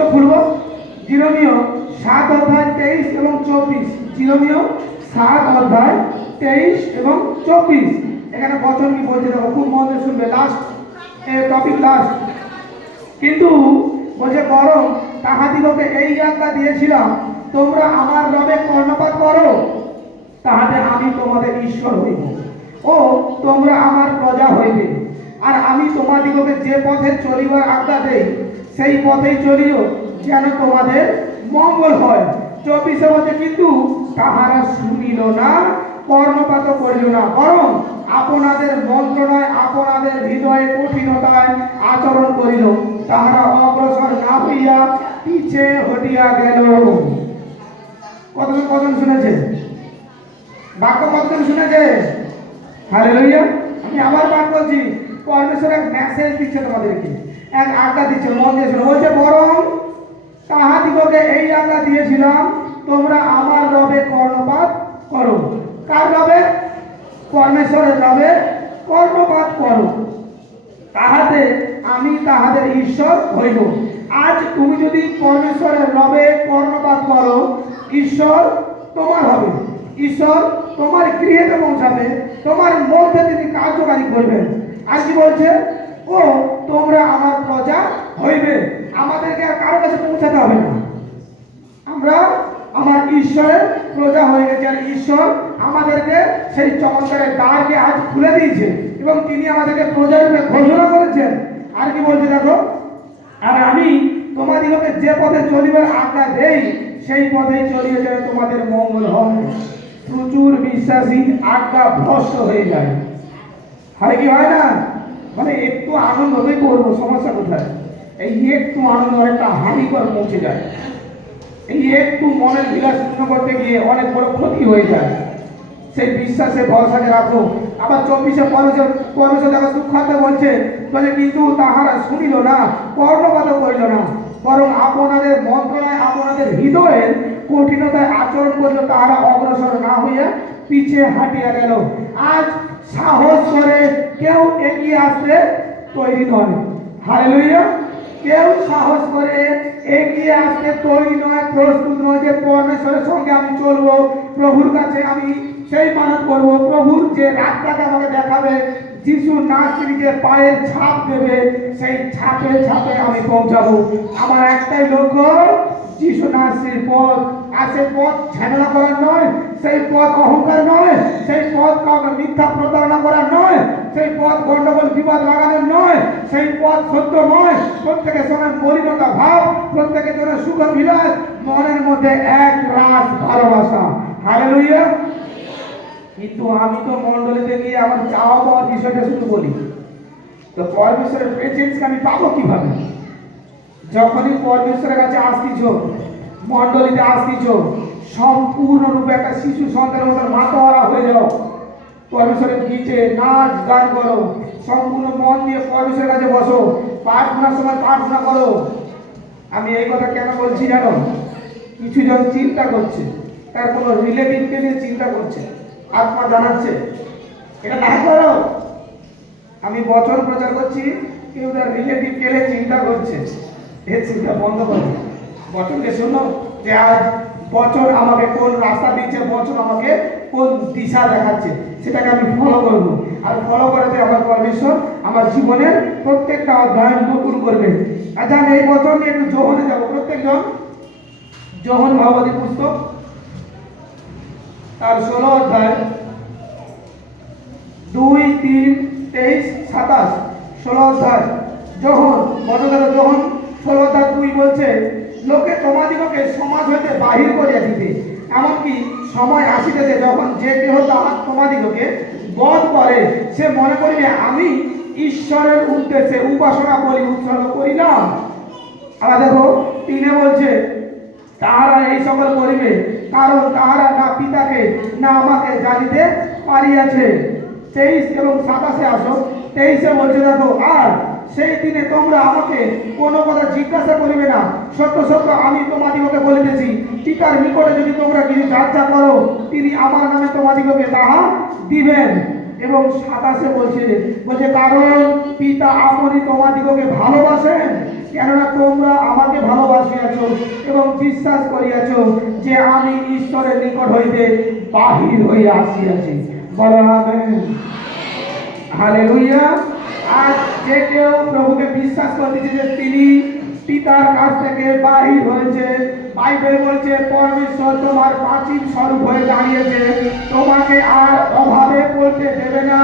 পুস্তক খুলব জিরোমীয় 7 অধ্যায় 23 এবং 24। জিরোমীয় 7 অধ্যায় 23 এবং 24। এখানে বচন কি বলছে দেখো, খুব মন দিয়ে শুনবে। Last topic last. কিন্তু বলছে বরং তাহাদিগকে এই আজ্ঞা দিয়েছিলাম, তোমরা আমার রবে কর্ণপাত করো, তাহাতে আমি তোমাদের ঈশ্বর হইব ও তোমরা আমার প্রজা হইবে। আর আমি তোমাদিগকে যে পথে চলিবার আজ্ঞা দেই, সেই পথেই চলিও, যেন তোমাদের মঙ্গল হয়। 24 বলছে কিন্তু তাহারা শুনিল না, কর্ণপাত করিল না, বরং আপনাদের মন্ত্রণায় আপনাদের হৃদয়ে কঠিনতায় আচরণ করিল। তাহারা অগ্রসর না হইয়া পিছে হটিয়া গেল। কতজন শুনেছে? বাক্য কতজন শুনেছে? হালেলুয়া। আমি আবার পাঠ করছি। পরমেশ্বর এক মেসেজ দিচ্ছে তোমাদেরকে, এক আজ্ঞা দিচ্ছে, মন দিয়ে শোনো। বলছে বরং তাহাদিগকে এই আজ্ঞা দিয়েছিলাম, তোমরা আমার রবে কর্ণপাত করো। কার রবে? পরমেশ্বরের রবে কর্ণপাত করো, তাহাতে আমি তাহাদের ঈশ্বর হইব। আজ তুমি যদি পরমেশ্বরের রবে কর্ণপাত করো, ঈশ্বর তোমার হবে, ঈশ্বর তোমার গৃহেতে পৌঁছাবে, তোমার মধ্যে তিনি কার্যকারী করবেন। আর কি বলছে? ও তোমরা আমার প্রজা হইবে। আমাদেরকে আর কারো কাছে পৌঁছাতে হবে না, আমরা আমার ঈশ্বরের প্রজা হয়ে গেছে। আর ঈশ্বর আমাদেরকে সেই চমৎকারের দ্বারকে আজ খুলে দিয়েছে এবং তিনি আমাদেরকে প্রজা রূপে ঘোষণা করেছেন। আর কি বলছে দেখো, আর আমি তোমাদিগকে যে পথে চলিবার আজ্ঞা দেই, সেই পথেই চলিয়ে যাবে, তোমাদের মঙ্গল হবে। প্রচুর বিশ্বাসী আজ্ঞা ভ্রষ্ট হয়ে যায়। হয় কি হয় না? মানে একটু আনন্দ হলেই করবো, সমস্যা কোথায়? এই একটু আনন্দ একটা হানিকর পৌঁছে যায়। এই একটু মনের বিলাস পূর্ণ করতে গিয়ে অনেক বড় ক্ষতি হয়ে যায়। সেই বিশ্বাসে ভরসাকে রাখো। আবার 24 পরমেশ্বর দেখো দুঃখাতে বলছে, কিন্তু তাহারা শুনিল না, কর্ণপাত করিল না, বরং আপনাদের মন্ত্রণায় আপনাদের হৃদয়ের কঠিনতায় আচরণ করিল। তাহারা অগ্রসর না হইয়া পিছে হাঁটিয়া গেল। আজ সাহস করে কেউ এগিয়ে আসতে তৈরি নয়। হালেলুয়া। কেউ সাহস করে এগিয়ে আসতে তৈরি নয়, প্রস্তুত নয় যে পরমেশ্বরের সঙ্গে আমি চলবো, প্রভুর কাছে আমি সেই মানত করবো, প্রভুর যে রাস্তাটা আমাকে দেখাবে, যিশু নাসরি যে পায়ের ছাপ দেবে, সেই ছাপে ছাপে আমি পৌঁছাবো। আমার একটাই লক্ষ্য, যিশু নাসরির পথ। আর সেই পথ ঝামেলা করার নয়, সেই পথ অহংকার নয়, সেই পথ কাউকে মিথ্যা প্রতারণা করার নয়, সেই পথ গন্ডগোল বিবাদ লাগানোর নয়, সেই পথ সত্য নয়। প্রত্যেকের সঙ্গে পরিণত ভাব, প্রত্যেকের জন্য সুখ বিলাস, মনের মধ্যে এক রাস ভালোবাসা। হালেলুয়া। কিন্তু আমি তো মন্ডলীতে গিয়ে আমার চাওয়া পাওয়ার বিষয়টা শুধু বলি, তো পরমেশ্বরের প্রেজেন্সকে আমি পাবো কিভাবে? যখনই পরমেশ্বরের কাছে আসতিছ, মন্ডলীতে আসতিছ, সম্পূর্ণরূপে একটা শিশু সন্তানের মতো মাতাহারা হয়ে যাও। পরমেশ্বরের গীতে নাচ গান করো, সম্পূর্ণ মন দিয়ে পরমেশ্বরের কাছে বসো, প্রার্থনার সময় প্রার্থনা করো। আমি এই কথা কেন বলছি জানো? কিছু জন চিন্তা করছে, তার কোনো রিলেটিভকে নিয়ে চিন্তা করছে, আত্মা জানাচ্ছে, এটা না করো। আমি বচন প্রচার করছি, কেউ তার রিলেটিভ পেলে চিন্তা করছে, এ চিন্তা বন্ধ করো। বচনকে শোনো যে আজ বচন আমাকে কোন রাস্তা দিচ্ছে, বচন আমাকে কোন দিশা দেখাচ্ছে, সেটাকে আমি ফলো করব। আর ফলো করাতে আমার পরমেশ্বর আমার জীবনের প্রত্যেকটা অধ্যায় নতুন করবে। আচ্ছা, আমি এই বচন নিয়ে একটু যোহনে যাবো। প্রত্যেকজন যোহন ভাগবতী পুস্তক তার 16 অধ্যায় 2, 3, 23, 27। 16 অধ্যায় যোহন, বড়দাদা যোহন 16 অধ্যায় 2 বলছে, লোকে তোমাদিগকে সমাজ হইতে বাহির করিয়া দিতে, এমনকি সময় আসিতেছে যখন যে কেহ তাহার তোমাদিগকে বধ করে, সে মনে করিবে আমি ঈশ্বরের উদ্দেশ্যে উপাসনা বলি উৎসর্গ করিলাম। আবার দেখো 3 বলছে, তাহারা এই সকল করিবে, কারণ তাহারা না পিতাকে না আমাকে জানিতে পারিয়াছে। 23 এবং 27 আসো। 23 বলছে দেখো, আর সেই দিনে তোমরা আমাকে কোনো কথা জিজ্ঞাসা করিবে না, সত্য সত্য আমি তোমাদিগকে বলিতেছি, পিতার নিকটে যদি তোমরা কিছু যাচ্ছা করো, তিনি আমার নামে তোমাদিগকে তাহা দিবেন। এবং 27 বলছে কারণ পিতা আপনি তোমাদিগকে ভালোবাসেন, কেননা তোমরা আমাকে ভালোবাসো বসিয়াছ এবং বিশ্বাস করিয়াছ যে আমি ঈশ্বরের নিকট হইতে বাহির হইয়া আসিয়াছি। বলো আমেন। হালেলুয়া। আর যে কেউ প্রভুকে বিশ্বাস করতেছে যে তিনি পিতার কাছ থেকে বাহির হয়েছে, বাইবেল বলছে পরমেশ্বর তোমার প্রাচীন স্বরূপ হয়ে দাঁড়িয়েছে, তোমাকে আর অভাবে পড়তে দেবে না।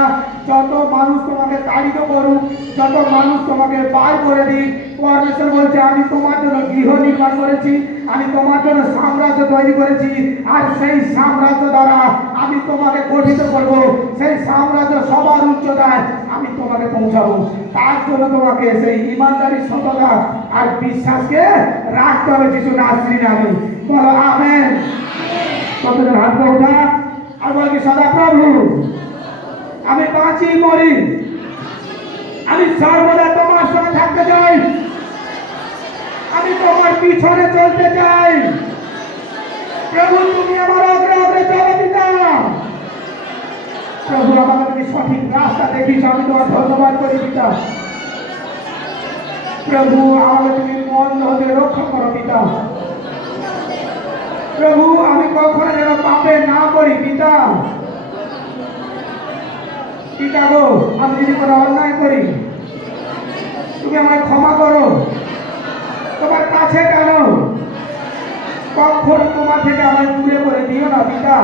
যত মানুষ তোমাকে তাড়িত করুক, যত মানুষ তোমাকে বার করে দিক, পরমেশ্বর বলছে আমি তোমার জন্য গৃহ নির্মাণ করেছি, আমি তোমার জন্য সাম্রাজ্য তৈরি করেছি, আর সেই সাম্রাজ্য দ্বারা আমি তোমাকে গঠিত করব, সেই সাম্রাজ্য সবার উচ্চতায় আমি তোমাকে পৌঁছাবো। তার জন্য তোমাকে সেই ইমানদারি, সততা আর বিশ্বাসকে রাখতে হবে যিশু নাসরি নামে। বলো আমেন। কতজন হাত ওঠা আর বল কি সদা প্রভু আমি বাঁচি মরি, আমি সর্বদা তোমার সঙ্গে থাকতে চাই, আমি তোমার পিছনে চলতে চাই। প্রভু তুমি আমার অগ্রে অগ্রে চলো পিতা। প্রভু আমাকে তুমি সঠিক রাস্তা দেখিস, আমি তোমার ধন্যবাদ করি পিতা। প্রভু আমাকে তুমি মন্দ হতে রক্ষা করো পিতা। প্রভু আমি কখনো যেন পাপে না করি পিতা। পিতা গো, আমি যদি কোনো অন্যায় করি তুমি আমায় ক্ষমা করো, তোমার কাছে টানো, কখনো তোমার থেকে আমায় দূরে করে দিও না পিতা।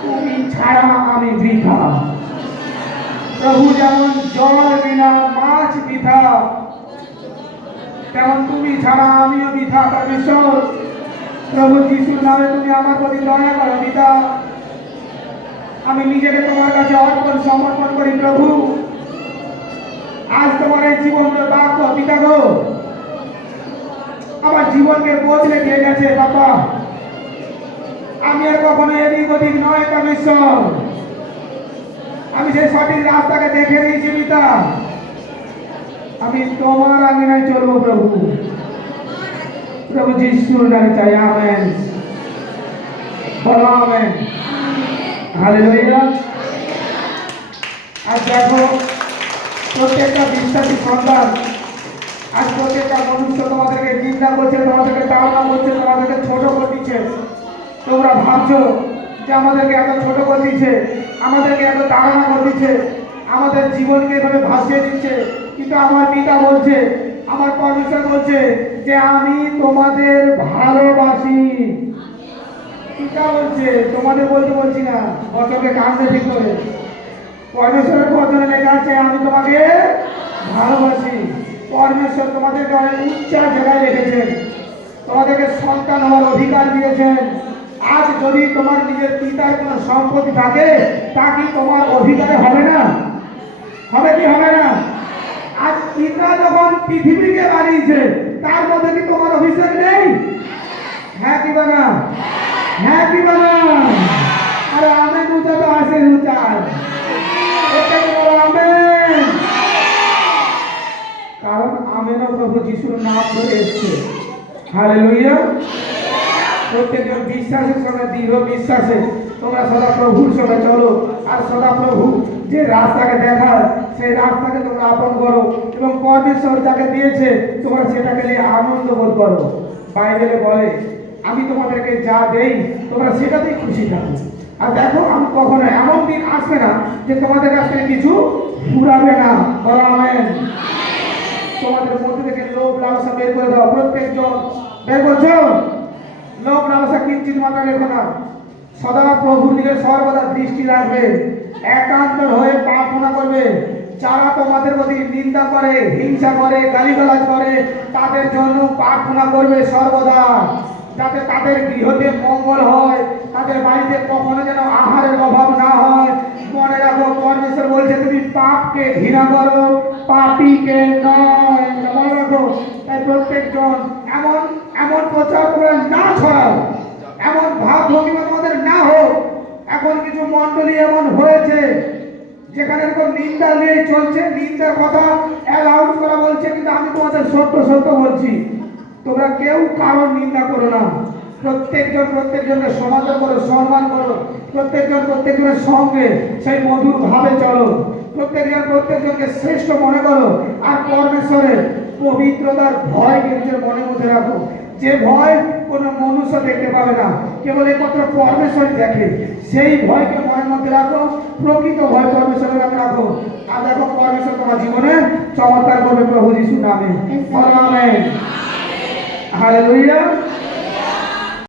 তুমি ছাড়া আমি বৃথা। প্রভু যেমন জল বিনা মাছ বৃথা, তেমন তুমি ছাড়া আমিও বৃথা। পরমেশ্বর প্রভু যিশুর নামে তুমি আমার প্রতি দয়া করো পিতা। আমি নিজেকে তোমার কাছে অর্পণ সমর্পণ করি প্রভু। আজ তোমার এই জীবনের বাক্য পিতা গো আমার জীবনকে বদলে দিয়ে গেছে বাবা। আমি আর কখনো এদিক ওদিক নয় পরমেশ্বর, আমি সেই সঠিক রাস্তাকে দেখে নিয়েছি পিতা। আমি তোমার আঙিনায় চলবো প্রভু। প্রভু যিশুর নামে চাই আমেন। বলো আমেন। হালেলুয়া। আজ দেখো প্রত্যেকটা বিশ্বাসী সন্তান, আজ প্রত্যেকটা মনুষ্য তোমাদেরকে নিন্দা করছে, তোমাদেরকে তাড়না করছে, তোমাদেরকে ছোট করে দিচ্ছে। তোমরা ভাবছো যে আমাদেরকে এত ছোট করে দিচ্ছে, আমাদেরকে এত তাড়না করে দিচ্ছে, আমাদের জীবনকে এভাবে ভাসিয়ে দিচ্ছে। কিন্তু আমার পিতা বলছে, আমার পরমেশ্বর বলছে যে আমি তোমাদের ভালোবাসি। পিতা বলছে, তোমাদের বলতে বলছি না, বচনকে কান্দে ঠিক করে। পরমেশ্বরের বচনে লেখা আছে আমি তোমাকে ভালোবাসি। পরমেশ্বর তোমাদেরকে অনেক উচ্চ জায়গায় রেখেছেন, তোমাদেরকে সন্তান হওয়ার অধিকার দিয়েছেন। আজ যদি তোমার নিজের পিতার কোনো সম্পত্তি থাকে তা কি তোমার অধিকারে হবে না? হবে কি হবে না? আজ পিতা যখন পৃথিবীকে বানিয়েছে তার মধ্যে কি তোমার অভিষেক নেই? হ্যাঁ কি না? হ্যাঁ কি না? আরে আমেন উঁচা তো আসে উঁচায়। আমেন। কারণ আমেনও প্রভু যিশুর নাম ধরে এসছে। হালেলুয়া। প্রত্যেকজন বিশ্বাসের সঙ্গে দৃঢ় বিশ্বাসে তোমরা সদা প্রভুর সঙ্গে চলো, আর সদা প্রভু যে রাস্তাকে দেখায় সেই রাস্তাকে তোমরা আপন করো, এবং পরমেশ্বর যাকে দিয়েছে তোমরা সেটাকে নিয়ে আনন্দ বোধ করো। বাইবেলে বলে আমি তোমাদেরকে যা দেই তোমরা সেটাতেই খুশি থাকো। আর দেখো আমি কখনো এমন দিন আসবে না যে তোমাদের কাছ থেকে কিছু ফুরাবে না। বলো আমেন। তোমাদের মধ্যে থেকে লোভ লালসা বের করে দাও। প্রত্যেকজন বের করছো? লোভ লালসা কিঞ্চিত মাত্রা রেখো না। সদা প্রভুর দিকে সর্বদা দৃষ্টি রাখবে, একান্ত হয়ে প্রার্থনা করবে। যারা তোমাদের প্রতি নিন্দা করে, হিংসা করে, গালিগালাজ করে, তাদের জন্য প্রার্থনা করবে সর্বদা, যাতে তাদের গৃহতে মঙ্গল হয়, তাদের বাড়িতে কখনো যেন আহারের অভাব না হয়। মনে রাখো পরমেশ্বর বলছে তুমি পাপকে ঘৃণা করো, পাপীকে নয়। মনে রাখো। তাই প্রত্যেকজন এমন এমন প্রচার তোমরা না ছড়াও, এমন ভাব ভঙ্গিমা তোমাদের না হোক। এখন কিছু মন্ডলী এমন হয়েছে যেখানে নিন্দা নিয়ে চলছে, নিন্দার কথা অ্যালাউন্স করা বলছে, কিন্তু আমি তোমাদের সত্য সত্য বলছি, তোমরা কেউ কারোর নিন্দা করো না। প্রত্যেকজনকে সমাদর করো, সম্মান করো। প্রত্যেকজনের সঙ্গে সেই মধুর ভাবে চলো। প্রত্যেকজনকে শ্রেষ্ঠ মনে করো। আর পবিত্রতার ভয়কে নিজের মনের মধ্যে রাখো। যে ভয় কোনো মনুষ্য দেখতে পাবে না, কেবল একমাত্র পরমেশ্বর দেখে। সেই ভয়কে মনের মধ্যে রাখো, প্রকৃত ভয় পরমেশ্বরের কাছে রাখো। আর দেখো পরমেশ্বর তোমার জীবনে চমৎকার করবে প্রভু যিশুর নামে। আমেন। হালেলুয়া।